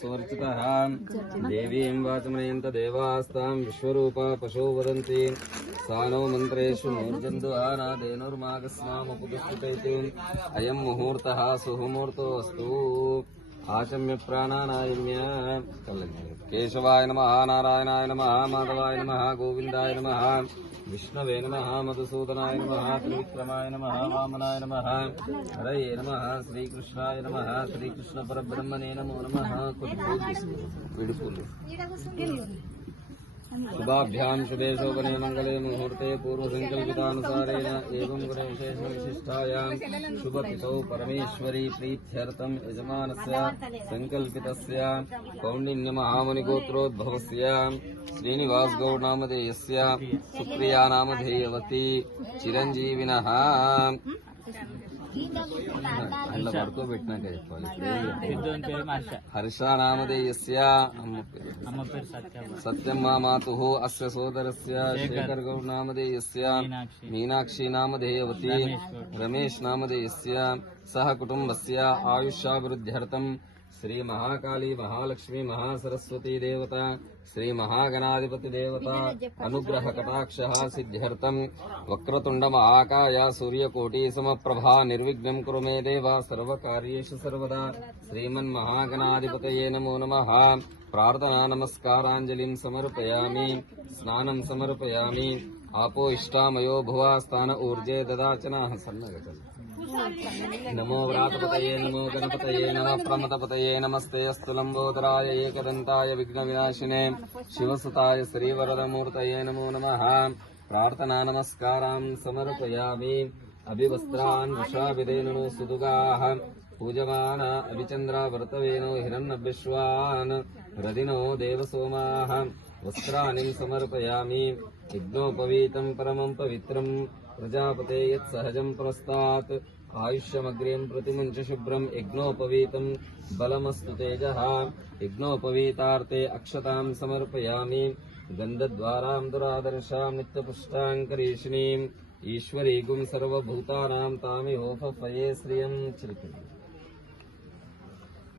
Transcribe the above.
सुवर्चितः देवीं वाचमनयन्त देवास्तां विश्वरूपा पशो वदन्ति सा नो मन्त्रेषु मूर्जन्धुहानादेनुर्मागस्मामुपतिष्ठितैतु अयं मुहूर्तः सुमुहूर्तोऽस्तु आचम्य प्राणानायम्य केशवाय नमः नारायणाय नमः माधवाय नमः गोविन्दाय नमः विष्णवे नमः मधुसूदनाय नमः त्रिविक्रमाय नमः वामनाय नमः हरये नमः श्रीकृष्णाय नमः श्रीकृष्णपरब्रह्मणे नमो नमः शुभाभ्यां शुभे शोभने मंगले मुहूर्ते पूर्वसंकल्पितानुसारेण एवं गुणविशेषविशिष्टायां शुभतिथौ परमेश्वरी प्रीत्यर्थं यजमानस्य संकल्पितस्य कौण्डिन्यमहामुनिगोत्रोद्भवस्य श्रीनिवासगौड नामधेयस्य सुप्रिया नामधेयवती चिरंजीविनः हर्ष नामधेयस्य सत्यम्मा मातुः अस्य सोदरस्य शेखर गौड नामधेयस्य मीनाक्षी नामधेयवती रमेश नामधेयस्य सह कुटुंबस्य आयुष्याभिवृद्ध्यर्थं श्री महाकाली महालक्ष्मी महासरस्वती देवता श्री महागणाधिपति देवता अनुग्रह कटाक्षः सिद्ध्यर्थं वक्रतुंड महाकाय सूर्यकोटि समप्रभा निर्विघ्नं कुरु मे देव सर्वकार्येषु सर्वदा श्रीमन्महागणाधिपतये नमो नमः प्रार्थना नमस्काराञ्जलिं समर्पयामि स्नानं समर्पयामि आपो इष्टामयो भुवा स्थान ऊर्जे ददाचनाः सन्नगतम् नमो व्रातपतये नमो गणपतये नमः प्रमथपतये नमस्ते अस्तु लंबोदराय एकदन्ताय विघ्नविनाशिने शिवसुताय श्रीवरदमूर्तये नमो नमः प्रार्थना नमस्कारान् समर्पयामि अभिवस्त्रान् वृषाभिधेनुनो सुदुगाः पूजमान अभिचन्द्रा वर्तवेनो हिरण्यविश्वान् रदिनो देवसोमाः वस्त्राणि समर्पयामि यज्ञोपवीतं परमं पवित्रं प्रजापते यत्सहजं पुरस्तात् आयुष्यमग्रें प्रतिमुञ्च शुभ्रं यज्ञोपवीतं बलमस्तु तेजः यज्ञोपवीतार्थे अक्षतां समर्पयामि गन्धद्वारां दुरादर्शां नित्यपुष्टां करीषिणीम् ईश्वरीगुं सर्वभूतानां तामिहोपफये श्रियं चिल्किम्